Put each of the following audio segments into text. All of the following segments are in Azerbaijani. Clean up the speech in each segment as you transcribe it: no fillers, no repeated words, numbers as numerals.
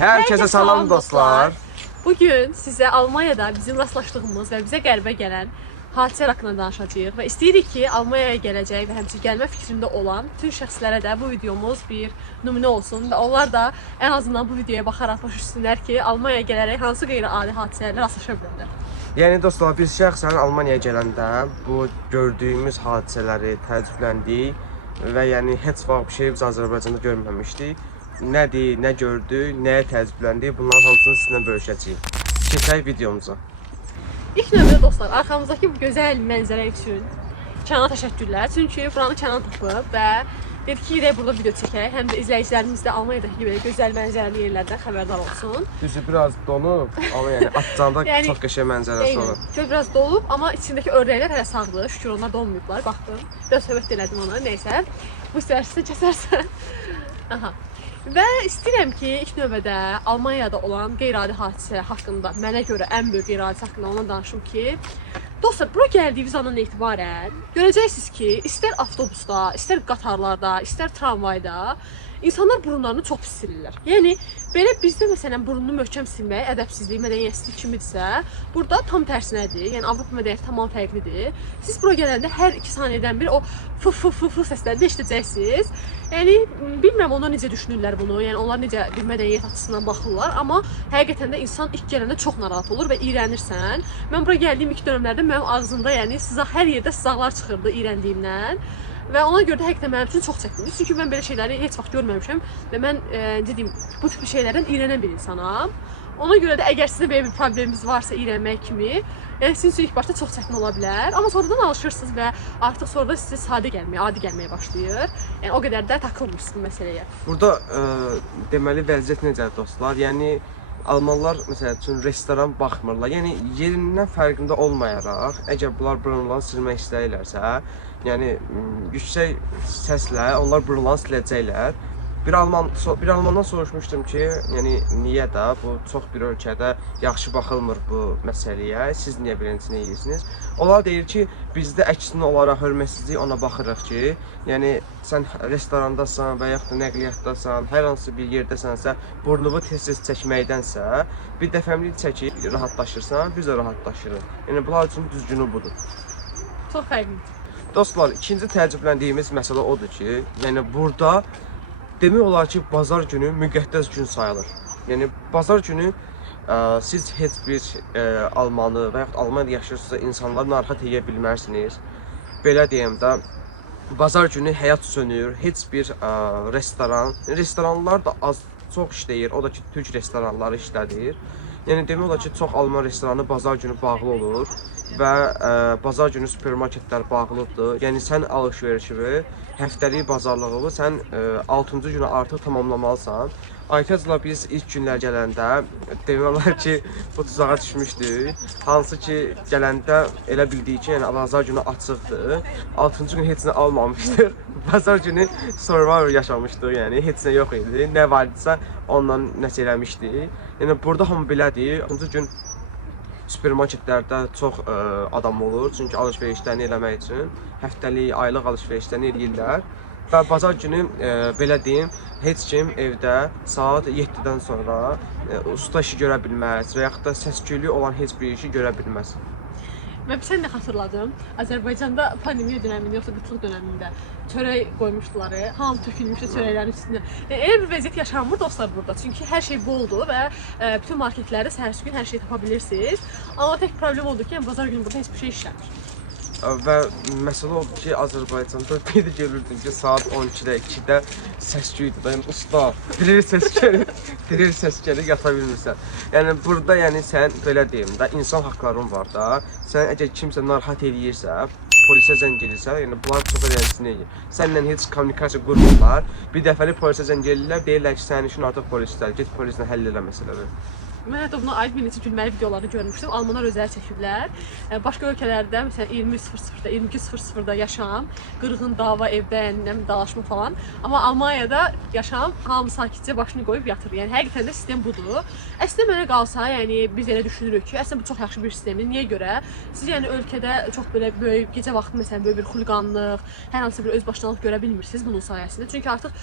Herkese salam dostlar. Bugün sizə Almanyada bizim rastlaşdığımız və bizə qəribə gələn hadisələr haqqında danışacağıq və istəyirik ki, Almanyaya gələcək və həmçinin gəlmə fikrində olan bütün şəxslərə də bu videomuz bir nümunə olsun və onlar da ən azından bu videoya baxaraq başa düşsünlər ki, Almanyaya gələrək hansı qeyri-adi hadisələrlə rastlaşa bilərlər. Yəni dostlar, biz şəxsən Almaniyaya gələndə bu gördüyümüz hadisələri təəccübləndik və yəni heç vaxt bir şey biz Azərbaycanda görməmişdik. Nədir, nə gördük, nəyə təəccübləndik, bunların hamısını sizinlə bölüşəcəyik. Keçək videomuza. İlk növbədə dostlar, arxamızdakı bu gözəl mənzərə üçün Kənana təşəkkürlər. Çünki buranı Kənan tapıb və dedik ki, gedək burada video çəkək. Həm də izləyicilərimiz də Almanyadakı gibi gözəl mənzərəli yerlərdən xəbərdar olsun. Düzü biraz donub, amma yəni atcanda yəni, çox qəşəng mənzərəsi olur. Göl biraz dolub, amma içindəki ördəklər hələ sağdır. Şükür onlar donmayıblar, baxdım. Biraz söhbət elədim ona, neysə. Bu istərsən, kəsərsən. Aha. Və istəyirəm ki, ilk növbədə Almaniyada olan qeyri-adi hadisə haqqında, mənə görə ən böyük qeyri-adi haqqında ondan danışım ki, dostlar, bura gəldiyiniz andan etibarən görəcəksiniz ki, istər avtobusda, istər qatarlarda, istər tramvayda insanlar burunlarını çox pis silirlər. Yəni, belə bizdə məsələn burnunu möhkəm silmək ədəbsizlik, mədəniyyətsizlik kimidirsə, burada tam tərsinədir. Yəni Avropa mədəniyyəti tamam fərqlidir. Siz bura gələndə hər 2 saniyədən bir o fıf səslərini eşidəcəksiniz. Yəni bilmirəm onlar necə düşünürlər bunu. Yəni onlar necə bir mədəniyyət açısından baxırlar, amma həqiqətən də insan ilk gələndə çox narahat olur və iyrənirsən. Mən bura gəldiyim ilk dövrlərdə mənim ağzımda yəni hər yerdə sızaqlar çıxırdı iyrəndiyimdən. Və ona görə də həqiqətən mənim üçün çox çətindir. Çünki mən belə şeyləri heç vaxt görməmişəm və mən dediyim bu tip şeylərdən iyrənən bir insanam. Ona görə də əgər sizdə belə bir probleminiz varsa iyrənmək kimi, yəni sizin üçün ilk başda çox çətin ola bilər. Amma sonradan alışırsınız və artıq sonra da sizə sadə gəlməyə, adi gəlməyə başlayır. Yəni o qədər də takılmırsınız məsələyə. Burada deməli vəziyyət necədir dostlar? Yəni Almanlar məsəl üçün restoran baxmırlar. Yəni yerindən fərqində olmayaraq, əgər bunlar burunlarını silmək istəyirlərsə, yəni yüksək səslə onlar burunlarını siləcəklər. Bir Almandan soruşmuşdum ki, yəni niyə də bu çox bir ölkədə yaxşı baxılmır bu məsələyə, siz niyə beləncə edirsiniz? Onlar deyir ki, bizdə əksinə olaraq hörmətsizlik ona baxırıq ki, yəni sən restorandasan və yaxud da nəqliyyatdasan, hər hansı bir yerdəsənsə, burnunu tez-tez çəkməkdənsə, bir dəfəmlik çəkib rahatlaşırsan, biz də rahatlaşırıq. Yəni bunlar üçün düzgünü budur. Çox fərqlidir. Dostlar, ikinci təəccübləndiyimiz məsələ odur ki, yəni burada demək olar ki, bazar günü müqəddəs gün sayılır. Yəni bazar günü siz heç bir Almanı və yaxud Almaniyada yaşayırsınızsa insanları narahat edə bilmərsiniz. Belə deyim də, bazar günü həyat sönür, heç bir restoranlar da çox işləyir, o da ki, türk restoranları işlədir. Yəni demək olar ki, çox Alman restoranı bazar günü bağlı olur və bazar günü supermarketlər bağlıdır. Yəni sən alış-verişini, həftəlik bazarlığını sən 6-cı günə artıq tamamlamalısan. Aytəclə biz ilk günlər gələndə demək olar ki, bu tuzağa düşmüşdük. Hansı ki, gələndə elə bildik ki, yəni bazar günü açıqdır. 6-cı gün heç nə almamışdıq. Bazar günü survivor yaşamışdıq, yəni heç nə yox idi. Nə var idisə ondan nəsə eləmişdik. Yəni burada hamı belədir. 6-cı gün supermarketlərdə çox adam olur, çünki alış-verişlərini eləmək üçün həftəlik, aylıq alış-verişlərini eləyirlər. Və bazar günü belə deyim, heç kim evdə saat 7-dən sonra usta işi görə bilməz və yaxud da səs-küylü olan heç bir işi görə bilməz. Mən sən də xatırladım. Azərbaycanda pandemiya dönəmində, yoxsa qıtlıq dönəmində çörək qoymuşdular, hamı tökülmüşdü çörəklərin üstünə. Elə bir vəziyyət yaşanmır dostlar burada. Çünki hər şey boldur və bütün marketlərdə səhərsi gün hər şeyi tapa bilirsiniz. Amma tək problem odur ki, bazar günü burada heç bir şey işləmir. Və məsələ oldu ki, Azərbaycanda bir də görürdüm ki, saat 12-də, 2-də səs-küydür. Yəni usta, dilir səs gəlir, yata bilmirsən. Yəni burada yəni sən belə deyim də, insan haqların var da. Sən əgər kimsə narahat eləyirsə, polisə zəng edirsə, yəni bunlar çox əlçini edir. Səninlə heç kommunikasiya qurmurlar. Bir dəfəlik polisə zəng edirlər, deyirlər ki, sənin işin artıq polislər, get polislə həll elə məsələləri. Mən hətta buna aid bir neçə gülməli videoları görmüşdüm. Almanlar özləri çəkiblər. Başqa ölkələrdə məsələn 20:00-da, 22:00-da yaşam, qırğın dava evdə, yəni dalaşma falan. Amma Almaniyada yaşam hamı sakitcə başını qoyub yatır. Yəni həqiqətən də sistem budur. Əslində mənə qalsa, yəni biz elə düşünürük ki, əslində bu çox yaxşı bir sistemdir. Niyə görə? Siz yəni ölkədə çox belə böyük gecə vaxtı məsələn böyük bir xuliqanlıq, hər hansı bir özbaşınalıq görə bilmirsiniz bunun sayəsində. Çünki artıq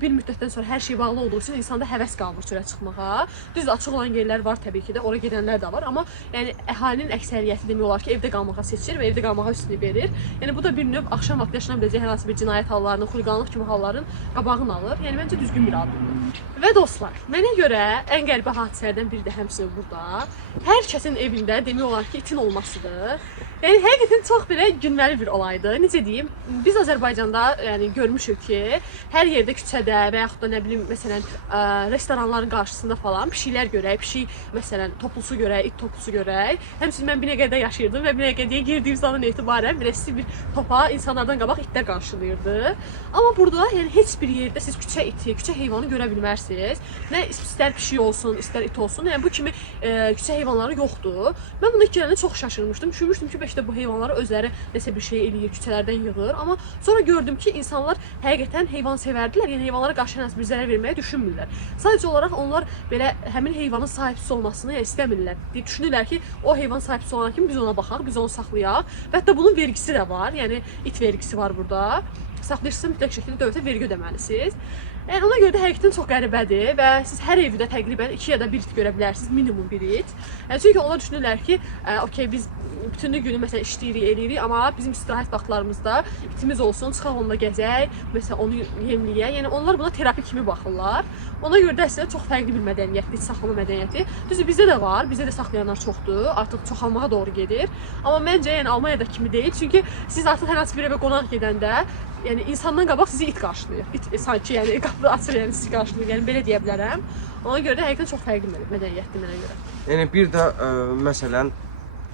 bir müddətdən sonra hər şey bağlı olduğu üçün insanda həvəs qalmır çölə çıxmağa. Düz açıq olan yerlər var təbii ki də, ora gedənlər də var, amma yəni əhalinin əksəriyyəti demək olar ki, evdə qalmağa seçir və evdə qalmağa üstünlük verir. Yəni bu da bir növ axşam vaxtı yaşana biləcək hər hansı bir cinayət hallarının, xuliqanlıq kimi halların qabağını alır. Yəni məncə düzgün bir addımdır. Və dostlar, mənə görə ən qəribə hadisələrdən biri də həmçinin burada hər kəsin evində demək olar ki, itin olmasıdır. Yəni həqiqətən çox belə gülməli bir olaydır. Necə deyim? Biz Azərbaycanda yəni görmüşük ki, hər yerdə küçədə və yaxud da nə bilim məsələn restoranların qarşısında falan pişiklər görək, pişik məsələn toplusu görək, it toplusu görək. Həmçinin mən Binəqədidə yaşayırdım və Binəqədiyə girdiyim zaman etibarən birisi bir topa insanlardan qabaq itlər qarşılayırdı. Amma burada yəni heç bir yerdə siz küçə iti, küçə heyvanı görə bilmərsiniz. Nə istər pişik olsun, istər it olsun. Yəni bu kimi küçə heyvanları yoxdur. Mən bunu ilk görəndə çox şaşırmışdım. Düşünmüşdüm ki, bəlkə də bu heyvanları özləri nəsə bir şey eləyir, küçələrdən yığır. Amma sonra gördüm ki, insanlar həqiqətən heyvan sevərdilər. Yəni heyvanlara qarşı hər hansı bir zərər verməyə düşünmürlər. Sadəcə olaraq onlar belə həmin heyvanın sahibsiz olmasını istəmirlər. Düşünürlər ki, o heyvan sahibsiz olan kimi biz ona baxaq, biz onu saxlayaq. Və hətta bunun vergisi də var. Yəni it vergisi var burada. Saxlayırsınız, mütləq şəkildə dövlətə vergi ödəməlisiniz. Yəni ona görə də həqiqətən çox qəribədir və siz hər evdə təqribən 2 ya da 1 it görə bilərsiniz, minimum 1 it. Çünki onlar düşünürlər ki, okey biz bütün günü məsələn işləyirik, eləyirik, amma bizim istirahət vaxtlarımızda itimiz olsun, çıxaq onunla gəzək, məsələn onu yemləyək. Yəni onlar buna terapi kimi baxırlar. Ona görə də əslində çox fərqli bir mədəniyyətdir, it saxlama mədəniyyəti. Düzdür, bizdə də var, bizdə də saxlayanlar çoxdur, artıq çoxalmağa doğru gedir. Amma məncə yəni Almaniyada kimi deyil, çünki siz artıq hər hansı bir evə qonaq gedəndə yəni insandan qabaq sizi it qarşılayır. İt sanki yəni qapını açır, yəni sizi qarşılayır. Yəni belə deyə bilərəm. Ona görə də həqiqətən çox fərqli mədəniyyətdir mənə görə. Yəni bir də məsələn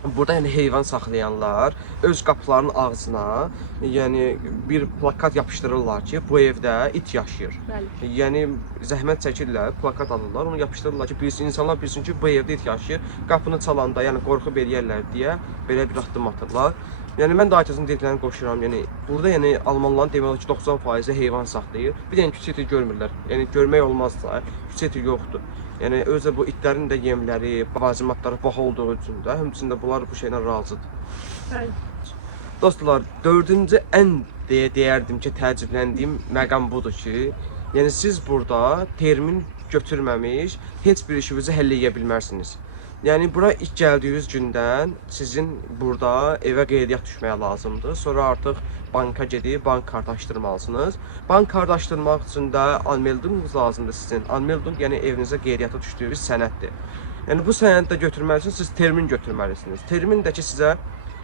burada yəni heyvan saxlayanlar öz qapılarının ağzına yəni bir plakat yapışdırırlar ki, bu evdə it yaşayır. Bəli. Yəni zəhmət çəkirlər, plakat alırlar, onu yapışdırırlar ki, insanlar bilsin ki, bu evdə it yaşayır. Qapını çalanda yəni qorxub eləyərlər deyə belə bir addım atırlar. Yəni mən də Aytəzin dediklərini qoşuram. Yəni burada yəni almanların demək olar ki 90% heyvan saxlayır. Bir dənə küçə iti görmürlər. Yəni görmək olmazsa küçə iti yoxdur. Yəni özü bu itlərin də yemləri, vacimatları baha olduğu üçün də həmçinin də bunlar bu şeylə razıdır. Bəli. Dostlar, 4-cü ən deyərdim ki, təəccübləndiyim məqam budur ki, yəni siz burada termin götürməmiş heç bir işinizi həll edə bilmərsiniz. Yəni bura ilk gəldiyiniz gündən sizin burada evə qeydiyyat düşməyə lazımdır. Sonra artıq banka gedib bank kartı açdırmalısınız. Bank kartı açdırmaq üçün də anmeldungunuz lazımdır sizin. Anmeldung yəni evinizə qeydiyyata düşdüyünüz sənəddir. Yəni bu sənədi də götürməlisiniz, siz termin götürməlisiniz. Termin də ki sizə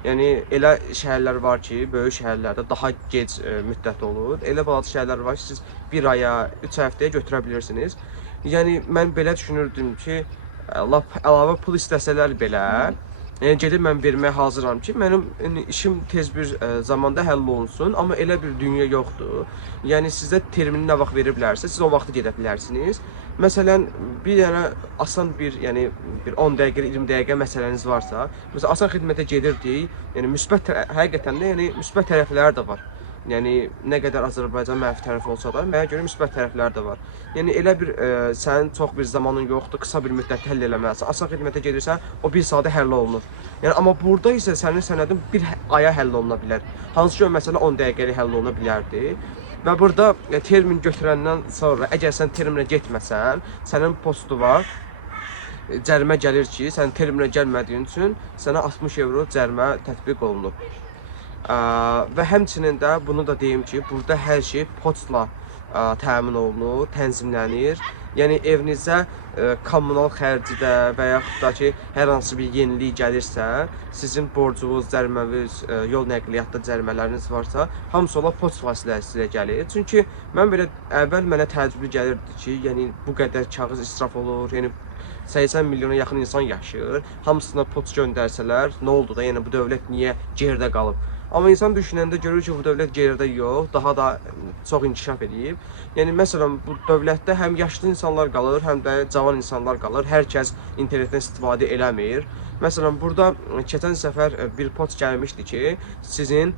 yəni elə şəhərlər var ki, böyük şəhərlərdə daha gec müddət olur. Elə balaca şəhərlər var ki, siz 1 aya, 3 həftəyə götürə bilirsiniz. Yəni mən belə düşünürdüm ki, lap əlavə pul istəsələr belə, yəni gedib mən verməyə hazıram ki, mənim işim tez bir zamanda həll olunsun, amma elə bir dünya yoxdur. Yəni sizə termini nə vaxt veriblərsə, siz o vaxtı gedə bilərsiniz. Məsələn, bir dənə asan bir, yəni bir 10 dəqiqə, 20 dəqiqə məsələniz varsa, məsələn asan xidmətə gedirdik, yəni müsbət həqiqətən də yəni müsbət tərəfləri də var. Yəni nə qədər Azərbaycan mənfi tərəfi olsa da, mənə görə müsbət tərəfləri də var. Yəni elə bir sənin çox bir zamanın yoxdur, qısa bir müddətdə həll eləməlisən. Asan xidmətə gedirsən, o 1 saatda həll olunur. Yəni amma burada isə sənin sənədin 1 aya həll oluna bilər. Hansı ki o məsələ 10 dəqiqəlik həll oluna bilərdi. Və burada termin götürəndən sonra əgər sən terminə getməsən, sənin postu var. Cərimə gəlir ki, sən terminə gəlmədiyin üçün sənə 60 euro cərimə tətbiq olunur. Və həmçinin də bunu da deyim ki, burada hər şey poçtla təmin olunur, tənzimlənir. Yəni evinizə kommunal xərcidə və yaxud da ki, hər hansı bir yenilik gəlirsə, sizin borcunuz, cəriməniz, yol nəqliyyatda cərimələriniz varsa, hamısı ola poçt vasitəsilə gəlir. Çünki mən belə əvvəl mənə təəccüblü gəlirdi ki, yəni bu qədər kağız israf olur, yəni 80 milyona yaxın insan yaşayır. Hamısına poçt göndərsələr, nə oldu da, yəni bu dövlət niyə geridə qalıb? Amma insan düşünəndə görür ki, bu dövlət geridə yox, daha da çox inkişaf edib. Yəni məsələn, bu dövlətdə həm yaşlı insanlar qalır, həm də cavan insanlar qalır. Hər kəs internetdən istifadə eləmir. Məsələn, burada keçən səfər bir post gəlmişdi ki, sizin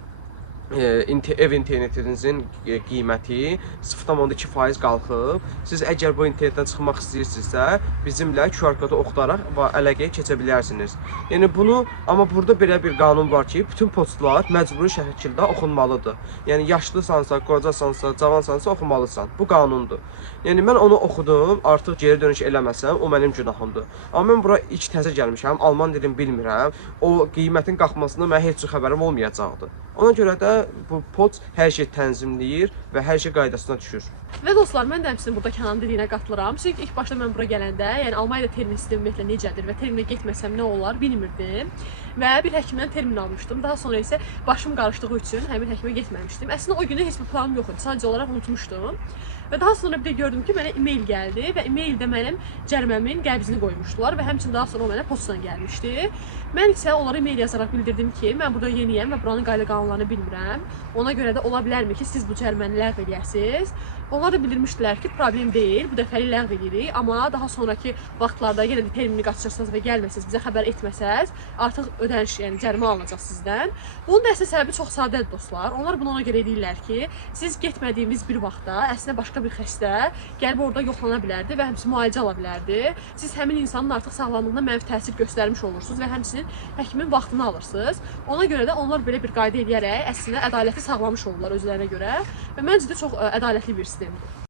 ev internetinizin qiyməti 0,2% qalxıb. Siz əgər bu internetdən çıxmaq istəyirsinizsə, bizimlə QR kodu oxudaraq əlaqəyə keçə bilərsiniz. Yəni bunu, amma burada belə bir qanun var ki, bütün postlar məcburi şəkildə oxunmalıdır. Yəni yaşlısansa, qocasansa, cavansansa oxumalısan. Bu qanundur. Yəni mən onu oxudum, artıq geri dönüş eləməsəm, o mənim günahımdır. Amma mən bura ilk təzə gəlmişəm, alman dilini bilmirəm. O qiymətin qalxmasından mənə heç bir xəbərim olmayacaqdı. Ona görə də bu post hər şey tənzimləyir və hər şey qaydasına düşür. Və dostlar, mən də həmçinin burada Kənan dediyinə qatılıram. Çünki ilk başda mən bura gələndə, yəni Almaniyada termin sistemi ümumiyyətlə necədir və terminə getməsəm nə olar bilmirdim. Və bir həkimdən termin almışdım. Daha sonra isə başım qarışdığı üçün həmin həkimə getməmişdim. Əslində o günü heç bir planım yox idi. Sadəcə olaraq unutmuşdum. Və daha sonra bir də gördüm ki, mənə e-mail gəldi və e-maildə mənim cəriməmin qəbzini qoymuşdular və həmçinin daha sonra o mənə poçtdan gəlmişdi. Mən isə onlara e-mail yazaraq bildirdim ki, mən burada yeniyəm və buranın qayda qanunlarını bilmirəm. Ona görə də ola bilərmi ki, siz bu cəriməni ləğv edəsiniz? Onlar da bildirmişdilər ki, problem deyil, bu dəfəli ləğv edirik, amma daha sonraki vaxtlarda yenə də termini qaçırırsınız və gəlməsiniz, bizə xəbər etməsəz, artıq ödəniş, yəni cərimə alınacaq sizdən. Bunun da əsas səbəbi çox sadədir dostlar. Onlar bunu ona görə edirlər ki, siz getmədiyimiz bir vaxtda əslində başqa bir xəstə gəlib orada yoxlana bilərdi və həmçinin müalicə ala bilərdi. Siz həmin insanın artıq sağlamlığına mənfi təsir göstərmiş olursunuz və həmçinin həkimin vaxtını alırsınız. Ona görə də onlar belə bir qayda edərək əslində ədaləti sağlamış olurlar özlərinə görə və məncə də çox ədalətli bir sistemdir.